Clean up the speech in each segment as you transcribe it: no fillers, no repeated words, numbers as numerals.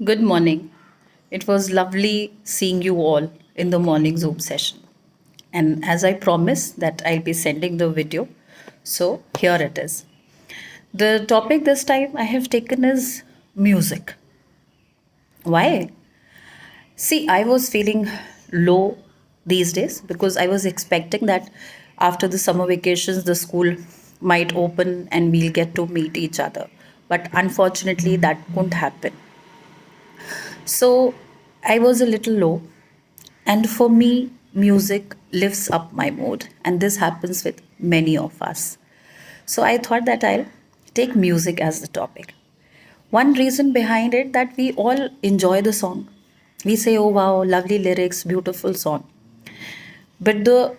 Good morning. It was lovely seeing you all in the morning Zoom session. And as I promised that I'll be sending the video, so here it is. The topic this time I have taken is music. Why? See, I was feeling low these days because I was expecting that after the summer vacations, the school might open and we'll get to meet each other. But unfortunately, that won't happen. So I was a little low. And for me, music lifts up my mood. And this happens with many of us. So I thought that I'll take music as the topic. One reason behind it that we all enjoy the song. We say, oh wow, lovely lyrics, beautiful song. But the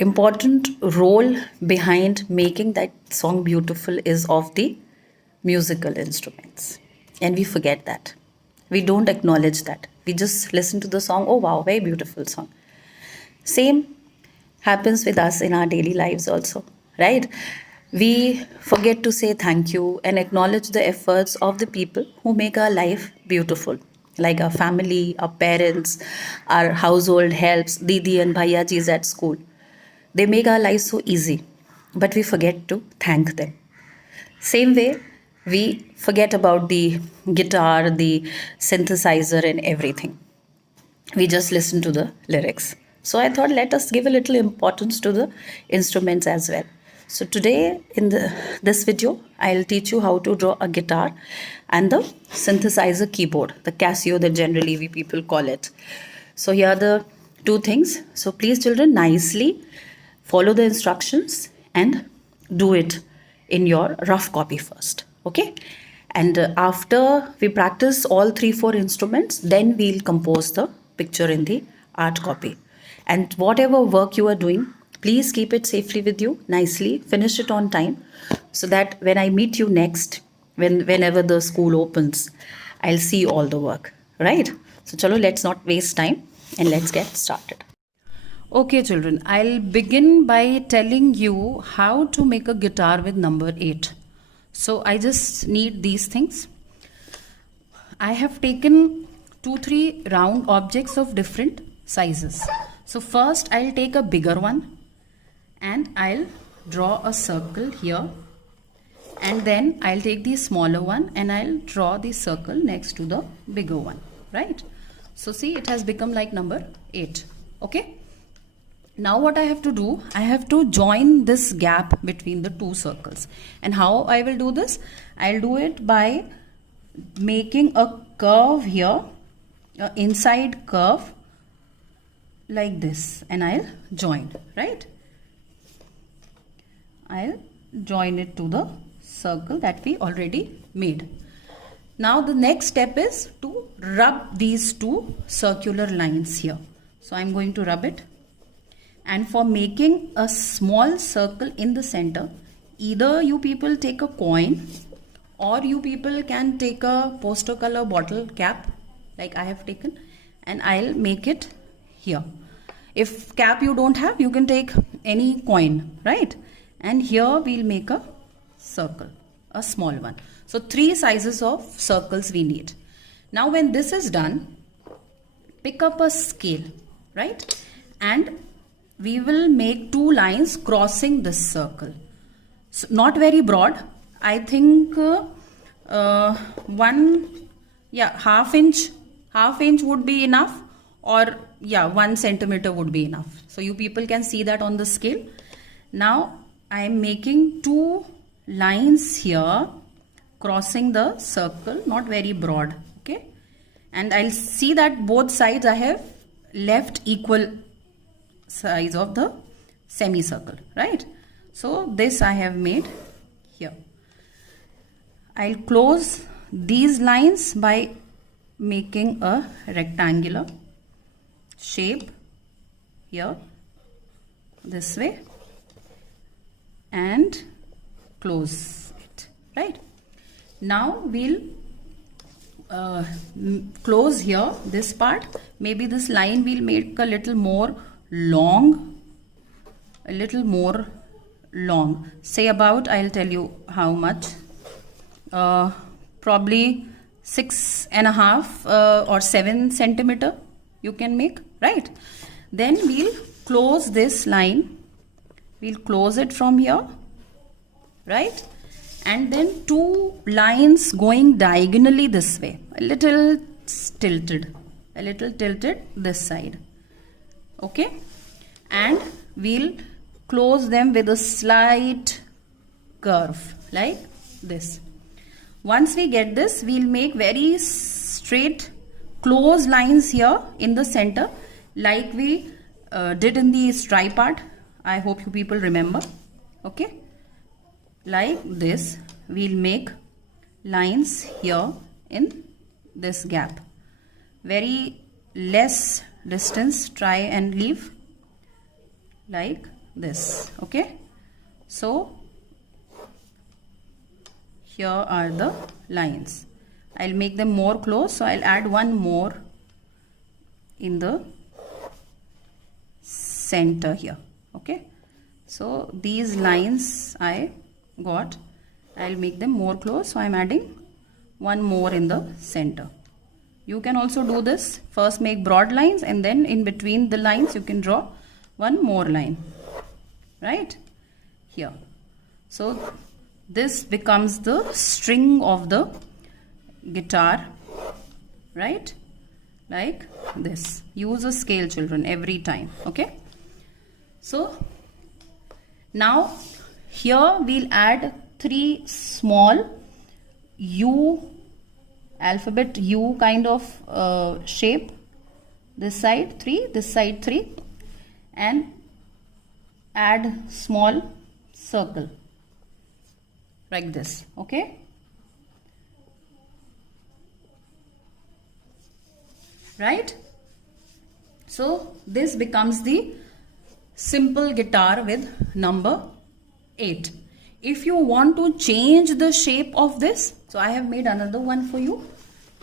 important role behind making that song beautiful is of the musical instruments. And we forget that. We don't acknowledge that. We just listen to the song, oh wow, very beautiful song. Same happens with us in our daily lives also, right? We forget to say thank you and acknowledge the efforts of the people who make our life beautiful, like our family, our parents, our household helps, Didi and Bhaiyajis at school. They make our lives so easy, but we forget to thank them. Same way, we forget about the guitar, the synthesizer, and everything. We just listen to the lyrics. So I thought let us give a little importance to the instruments as well. So today in this video, I'll teach you how to draw a guitar and the synthesizer keyboard, the Casio that generally we people call it. So here are the two things. So please children nicely follow the instructions and do it in your rough copy first. Okay. And after we practice all 3 4 instruments, then we'll compose the picture in the art copy. And whatever work you are doing, please keep it safely with you, nicely, finish it on time, so that when I meet you next, whenever the school opens, I'll see all the work, right? So chalo, let's not waste time and let's get started. Okay, children, I'll begin by telling you how to make a guitar with number 8. So I just need these things. I have taken 2 3 round objects of different sizes. So first I'll take a bigger one and I'll draw a circle here, and then I'll take the smaller one and I'll draw the circle next to the bigger one, right? So see, it has become like number 8. Okay. Now what I have to do, I have to join this gap between the two circles. And how I will do this? I'll do it by making a curve here, an inside curve like this, and I'll join, right? I'll join it to the circle that we already made. Now the next step is to rub these two circular lines here. So I'm going to rub it. And for making a small circle in the center, either you people take a coin or you people can take a poster color bottle cap like I have taken, and I'll make it here. If cap you don't have, you can take any coin, right? And here we'll make a circle, a small one. So 3 sizes of circles we need. Now when this is done, pick up a scale, right? And we will make 2 lines crossing this circle. So not very broad. I think half inch would be enough, or 1 centimeter would be enough. So you people can see that on the scale. Now I am making 2 lines here crossing the circle, not very broad. Okay. And I'll see that both sides I have left equal size of the semicircle, right? So this I have made here. I'll close these lines by making a rectangular shape here this way and close it, right? Now we'll close here this part. Maybe this line will make a little more long, say about, I'll tell you how much, probably 6.5 or 7 centimeter you can make, right? Then we'll close this line. We'll close it from here, right? And then 2 lines going diagonally this way, a little tilted this side, okay? And we'll close them with a slight curve like this. Once we get this, we'll make very straight close lines here in the center like we did in the stripe part. I hope you people remember, okay? Like this, we'll make lines here in this gap. Very less distance, try and leave like this, okay? So here are the lines. I'll make them more close, so I'll add one more in the center here, okay? So these lines I got, I'll make them more close, so I'm adding one more in the center. You can also do this, first make broad lines and then in between the lines you can draw one more line, right here. So this becomes the string of the guitar, right? Like this. Use a scale, children, every time, okay? So now here we'll add 3 small U, alphabet U kind of shape. This side 3, this side 3, and add small circle like this, okay? Right? So this becomes the simple guitar with number 8. If you want to change the shape of this, so I have made another one for you.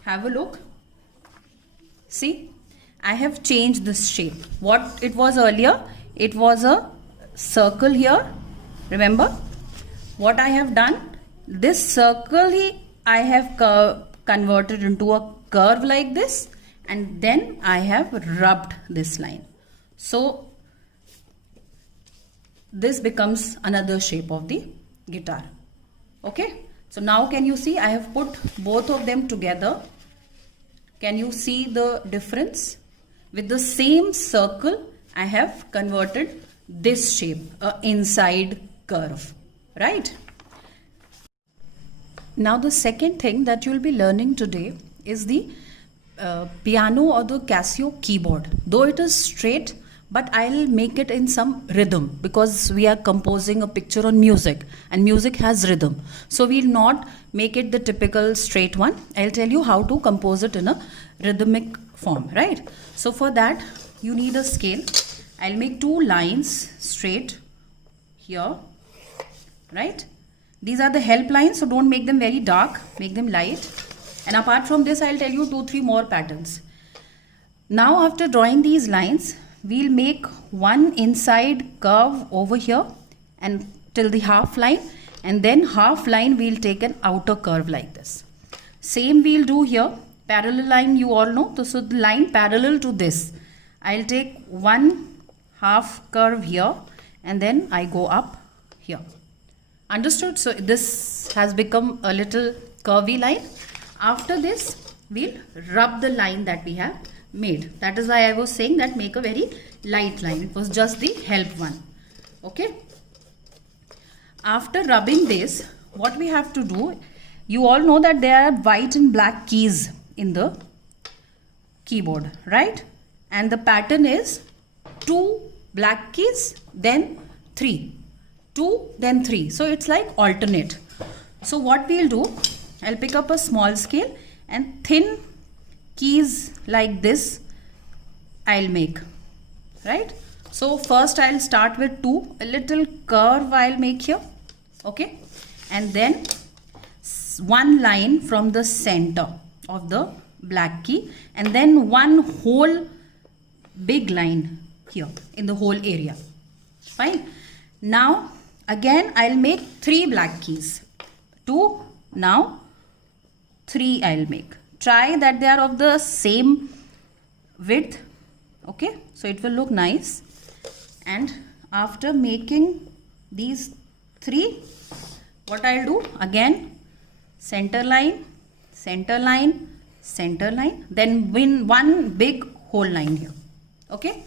Have a look. See, I have changed this shape. What it was earlier, it was a circle here. Remember? What I have done, this circle I have converted into a curve like this, and then I have rubbed this line. So this becomes another shape of the guitar, okay? So now can you see I have put both of them together? Can you see the difference? With the same circle I have converted this shape, a inside curve, right? Now the second thing that you will be learning today is the piano or the Casio keyboard. Though it is straight, but I'll make it in some rhythm because we are composing a picture on music and music has rhythm. So we'll not make it the typical straight one. I'll tell you how to compose it in a rhythmic form, right? So for that you need a scale. I'll make 2 lines straight here, right? These are the help lines, so don't make them very dark, make them light. And apart from this, I'll tell you 2-3 more patterns. Now after drawing these lines, we'll make one inside curve over here and till the half line, and then half line we'll take an outer curve like this. Same we'll do here, parallel line you all know, so the line parallel to this. I'll take one half curve here and then I go up here. Understood? So this has become a little curvy line. After this, we'll rub the line that we have made. That is why I was saying that make a very light line. It was just the help one. Okay. After rubbing this, what we have to do, you all know that there are white and black keys in the keyboard, right? And the pattern is 2 black keys, then 3. 2, then 3. So it's like alternate. So what we'll do, I'll pick up a small scale and thin keys like this I'll make, right? So first I'll start with 2, a little curve I'll make here, okay? And then one line from the center of the black key and then one whole big line here in the whole area. Fine. Now again I'll make 3 black keys. 2, now 3 I'll make. Try that they are of the same width. Okay, so it will look nice. And after making these 3, what I'll do again, center line, center line, center line, then one big whole line here. Okay,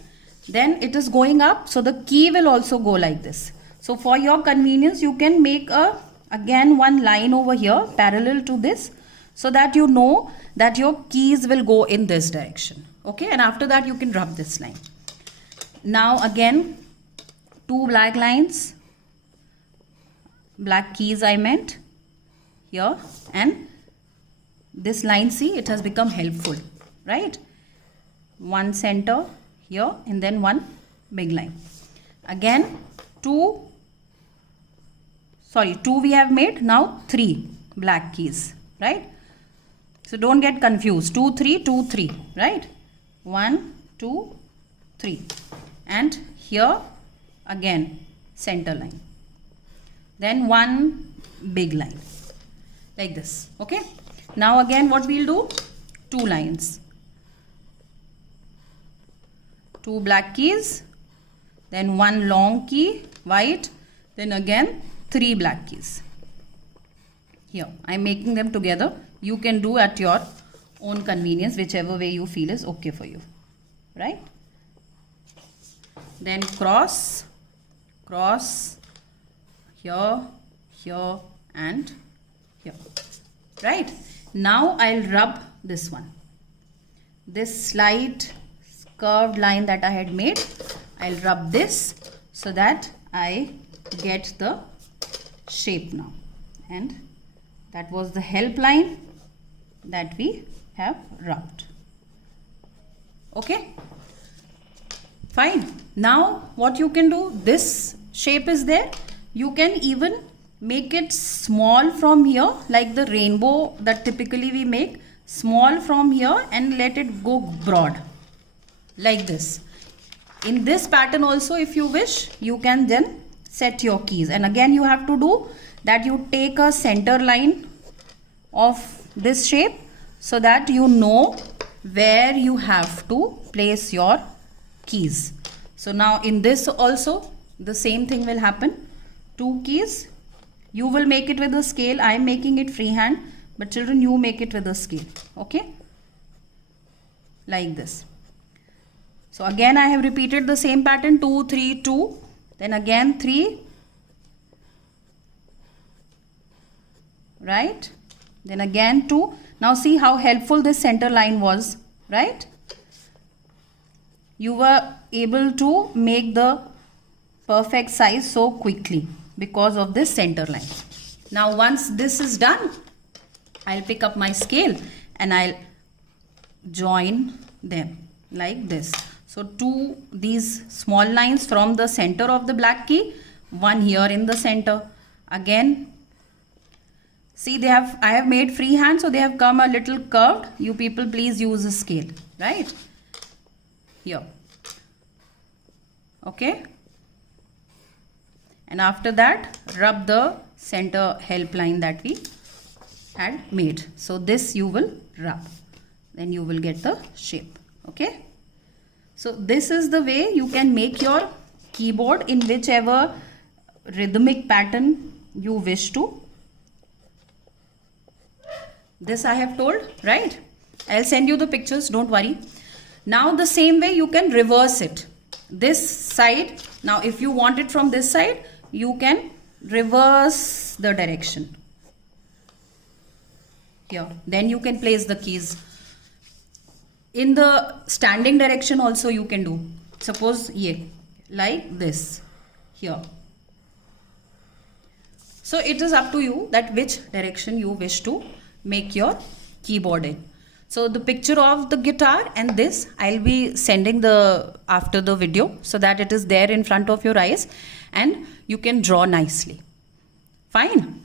then it is going up, so the key will also go like this. So for your convenience, you can make again one line over here parallel to this, so that you know that your keys will go in this direction. Okay, and after that you can rub this line. Now again 2 black lines, black keys I meant here, and this line, see, it has become helpful, right? One center here and then one big line. Again 2 we have made, now 3 black keys, right? So don't get confused. 2 3 2 3, right? 1 2 3, and here again center line, then one big line like this. Okay, now again what we'll do, 2 lines, 2 black keys, then one long key white, then again 3 black keys. Here I'm making them together. You can do at your own convenience, whichever way you feel is okay for you, right? Then cross, cross, here, here and here, right? Now I'll rub this one, this slight curved line that I had made. I'll rub this so that I get the shape now, and that was the help line that we have rubbed. Okay, fine. Now what you can do, this shape is there, you can even make it small from here, like the rainbow that typically we make, small from here and let it go broad like this. In this pattern also, if you wish, you can then set your keys. And again you have to do that, you take a center line of this shape so that you know where you have to place your keys. So now in this also the same thing will happen. 2 keys, you will make it with a scale. I am making it freehand, but children, you make it with a scale. Okay, like this. So again I have repeated the same pattern, 2 3 2, then again 3, right, then again 2. Now see how helpful this center line was, right? You were able to make the perfect size so quickly because of this center line. Now once this is done, I'll pick up my scale and I'll join them like this. So these small lines from the center of the black key, one here in the center. Again, see, I have made freehand, so they have come a little curved. You people please use a scale, right? Here. Okay. And after that, rub the center help line that we had made. So this you will rub. Then you will get the shape. Okay. So this is the way you can make your keyboard in whichever rhythmic pattern you wish to. This I have told, right? I'll send you the pictures, don't worry. Now the same way you can reverse it. This side, now if you want it from this side, you can reverse the direction. Here, then you can place the keys. In the standing direction also you can do. Suppose like this here. So it is up to you that which direction you wish to make your keyboard in. So the picture of the guitar and this I'll be sending after the video, so that it is there in front of your eyes and you can draw nicely. Fine.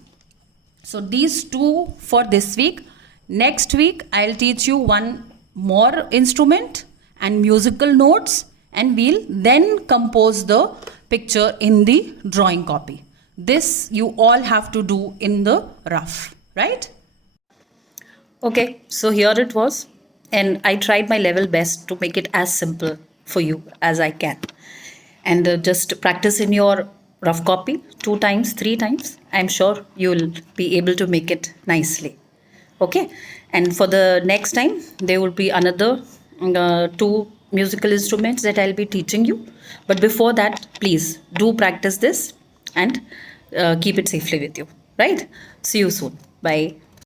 So these 2 for this week. Next week I'll teach you one more instrument and musical notes, and we'll then compose the picture in the drawing copy. This you all have to do in the rough, right? Okay, so here it was, and I tried my level best to make it as simple for you as I can. And just practice in your rough copy 2 times, 3 times. I'm sure you'll be able to make it nicely. Okay, and for the next time, there will be another two musical instruments that I'll be teaching you. But before that, please do practice this and keep it safely with you. Right? See you soon. Bye.